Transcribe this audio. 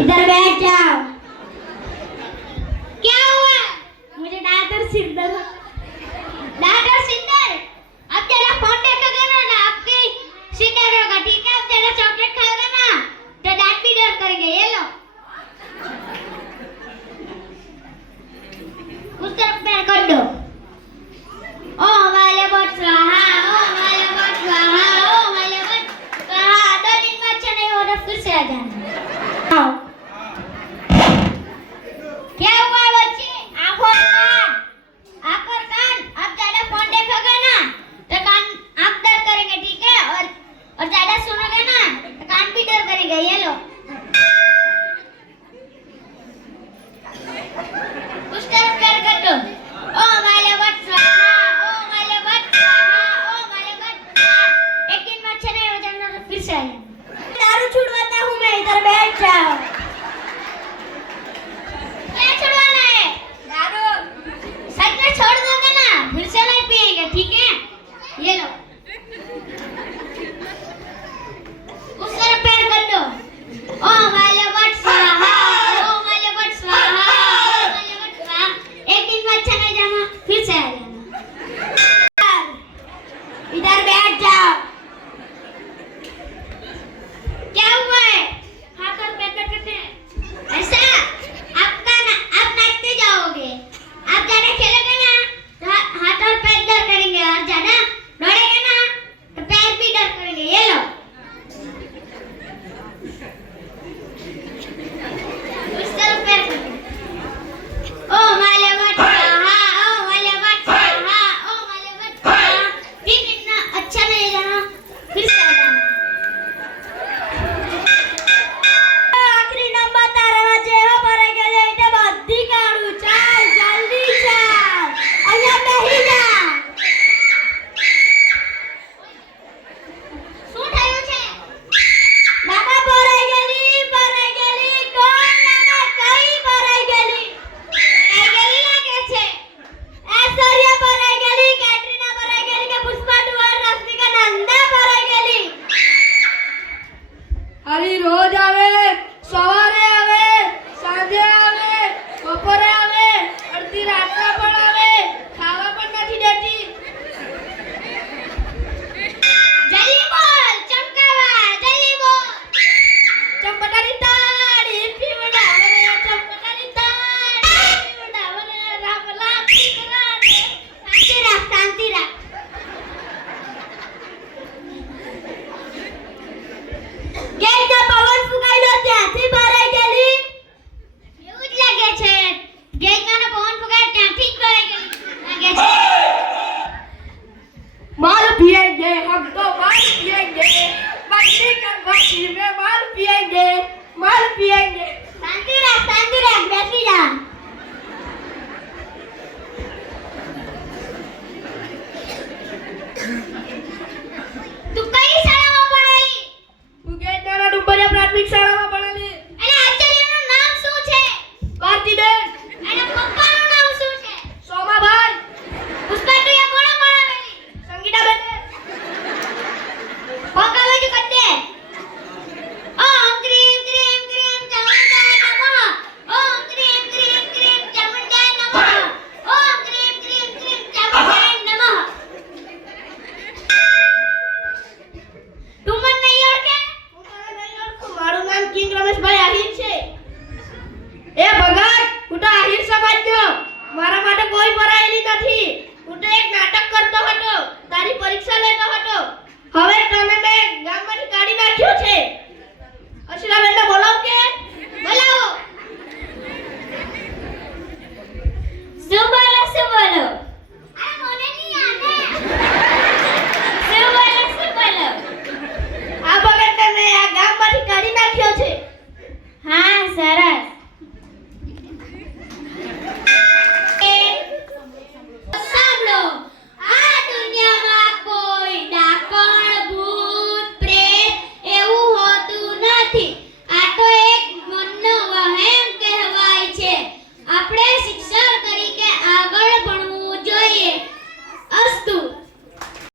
इधर बैठ जाओ। क्या हुआ? मुझे दादर सिर दर्द। दादर सिर दर्द? अब जरा फोन देखोगे ना आपकी सिर दर्द होगा, ठीक है? अब जरा चॉकलेट खाओगे ना तो दांत भी दर्द करेंगे। ये लो, उस तरफ पैर कर दो। ओम वाले बट स्वाहा, ओम वाले बट स्वाहा, ओम वाले बट स्वाहा। 2 दिन में अच्छा नहीं हो रहा, फिर से आ जाना। आओ। क्या हुआ बच्चे? आंखों पर कान। अब ज्यादा फोन देखोगे ना तो कान आंख दर्द करेंगे, ठीक है? और ज्यादा सुनोगे ना तो कान भी दर्द करेंगे। ये लो, उस तरफ पैर कर दो। ओम वाले बट स्वाहा, ओम वाले बट स्वाहा, ओम वाले बट स्वाहा। 1 दिन में अच्छा नहीं हो जाना तो फिर से आ जाना। दारू छुड़वाता हूँ मैं, इधर बैठ जाओ। क्या छुड़वाना है? दारू। सच में छोड़ दोगे ना, फिर से नहीं पिएंगे, ठीक है? ये लो, उस तरफ पैर कर दो। ओम वाले बट स्वाहा, ओम वाले बट स्वाहा, ओम वाले बट स्वाहा। 1 दिन में अच्छा नहीं जाना, फिर से आ जाना। इधर बैठ जाओ। क्या हुआ है? हाथ और पैर करते हैं ऐसा? आप नाचते जाओगे। आप ज्यादा खेलोगे ना तो हाथ और पैर दर्द करेंगे, और ज्यादा दौड़ेंगे ना तो पैर भी दर्द करेंगे। ये लो, उस तरफ पैर कर दो। ओम वाले बट स्वाहा, ओम वाले बट स्वाहा, ओम वाले बट स्वाहा। फिर इतना अच्छा नहीं जाना, फिर से आ जाना। आखरी नंबर तारा जेहो भरे गेले ते बद्धी काढू। चाल जल्दी चाल, અહીંયા બેહી જા। શું થયું છે? નાના ભરાઈ ગયેલી કોણ? નાના કઈ ભરાઈ ગયેલી લાગે છે? ऐश्वर्या भराई गेली, कैटरीना भराई गेली के पुष्पा टू और रश्मिका नंदा भराई गेली? हरी रोज आवे, सवारे आवे, सांजे आवे, बपोरे आवे, अर्धी रातना पण आवे, खावा पण નથી દેતી। जल्दी बोल चमकावा, जल्दी बोल। ચંપટાની તાળી પીવડાવે, ચંપટાની તાળી પીવડાવે, રામલા પીવડાવે। शांति रख, शांति रख। ગેસના પવન ફૂંકાયલો ત્યાંથી ભરાઈ ગયેલી? એવું જ લાગે છે, ગેસનો પવન ફૂંકાય ત્યાંથી જ ભરાઈ ગયેલી લાગે છે। माल पिएंगे हम तो माल पिएंगे, मछली का मछली में माल पिएंगे, माल पिएंगे। शांति रख, बैठी जा। तू कई शाळाમાં ભણેલી? ઉગેડાના ડુંબરિયા પ્રાથમિક શાળામાં ભણેલી। એના આચાર્યનું નામ શું છે? કાર્તિબેન। એના પપ્પાનું નામ શું છે? સોમાભાઈ। પુષ્પા ટુ એ કોણે ભણાવેલી? સંગીતાબેન। પપ્પા બાજુ કર દે। ઓમ ક્રીમ ક્રીમ ક્રીમ ચામુંડાય નમઃ, ઓમ ક્રીમ ક્રીમ ક્રીમ ચામુંડાય નમઃ, ઓમ ક્રીમ ક્રીમ ક્રીમ ચામુંડાય નમઃ। તું મને નહીં ઓળખે? હું તને નહીં ઓળખું, મારું નામ કિંગ રમેશભાઈ આહિર છે। એ ભગત, હું તો આહિર સમાજનો, મારા માટે કોઈ ભરાયેલી નથી। હું તો એક નાટક કરતો હતો, તારી પરીક્ષા લેતો હતો। હવે તને મેં ગામમાંથી કાઢી નાખ્યો છે। અશિલાબેનને બોલાવું કે? બોલાવો। શું બોલો? અરે મને નહીં આવે। શું બોલો? આ ભગતને મેં આ ગામમાંથી કાઢી નાખ્યો છે। હા, સરસ। સાંભળો, આ દુનિયામાં કોઈ ડાકણ ભૂત પ્રેત એવું હોતું નથી।